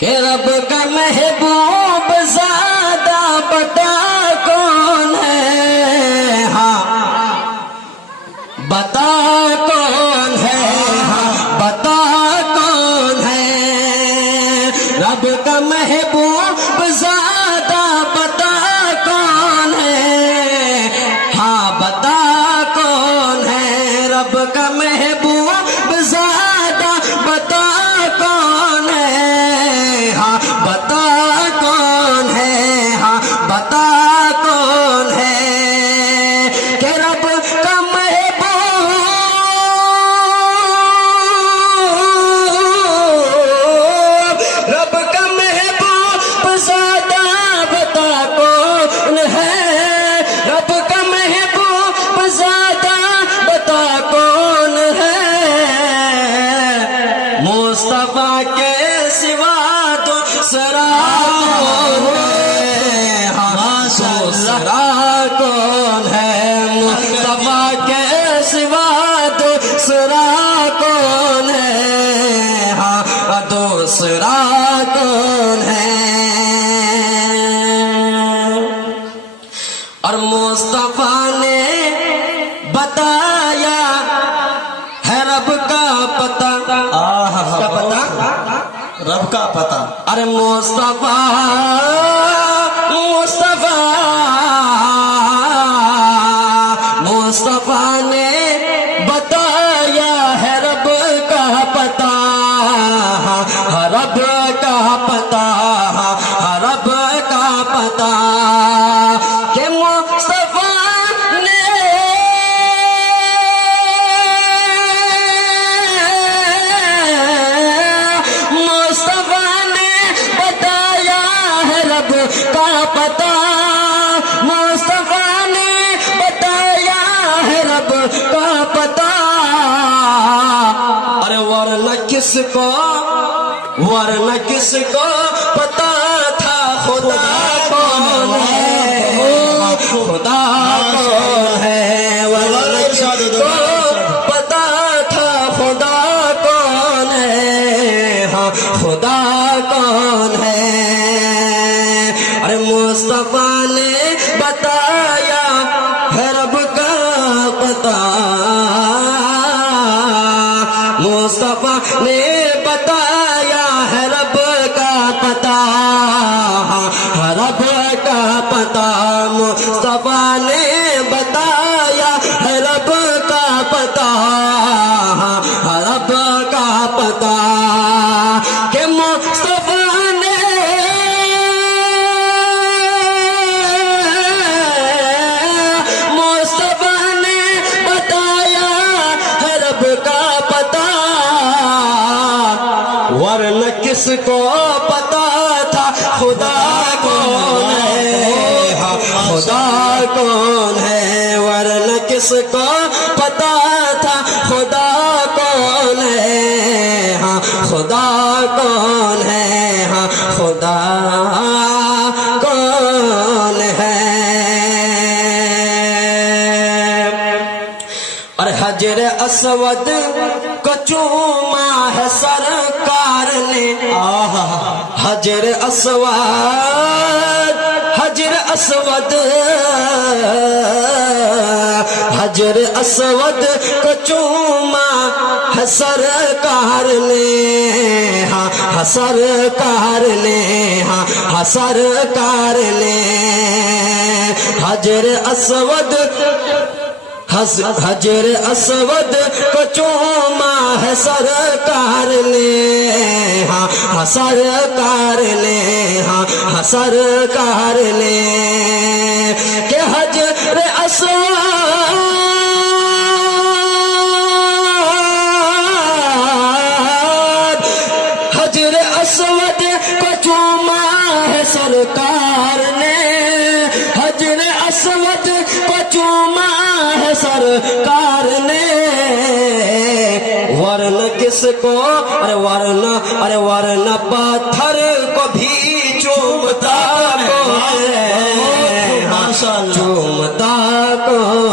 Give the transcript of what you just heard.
कि रब का महबूब ज़्यादा बता कौन है। हाँ बता कौन है, हाँ बता कौन है। रब का महबूब ज़्यादा बता कौन है। हाँ बता कौन है। रब का महबूब ज़्यादा बता कौन है। हाँ बता कौन है। हाँ बता कौन है। कि रब का मुस्तफा के सिवा दूसरा कौन है। हाँ दूसरा कौन है। मुस्तफा के सिवा दूसरा कौन है। हाँ दूसरा कौन है। और मुस्तफा ने बताया है रब का पता। का पता, रब का पता। अरे मुस्तफा मुस्तफा मुस्तफा ने बताया है रब का पता। रब का पता, रब का पता। कि मुस्तफा का पता। मुस्तफा ने बताया है रब का पता। अरे वरना किसको पता था खुदा कौन है। खुदा कौन है। वरना किसको पता था खुदा कौन है। हाँ खुदा कौन है। अरे मुस्तफा ने बताया है रब का पता। मुस्तफा ने बताया है रब का पता। रब का पता। मुस्तफा ने बताया है रब का पता। रब का पता। कि मुस्तफा वरना किसको पता था खुदा कौन है। हाँ खुदा कौन है। वरना किसको पता था खुदा कौन है। हाँ खुदा कौन है। हाँ खुदा कौन है। और हजर अस्वद को चूमा है सरकार ने। हजर अस्वद, हजर अस्वद, हजर अस्वद को चूमा है सरकार ने। हाँ सरकार ने। हाँ सरकार ने। हजर अस्वद, हजर अस्वद को चूमा है सरकार ने। हाँ सरकार ने। हाँ सरकार ने। कि हजर अस्वद, हजर अस्वद को चूमा है सरकार ने। हजर अस्वद को चूमा है सरकार ने। वरना किसको, अरे वरना पत्थर को भी चूमता कौन है। चूमता कौन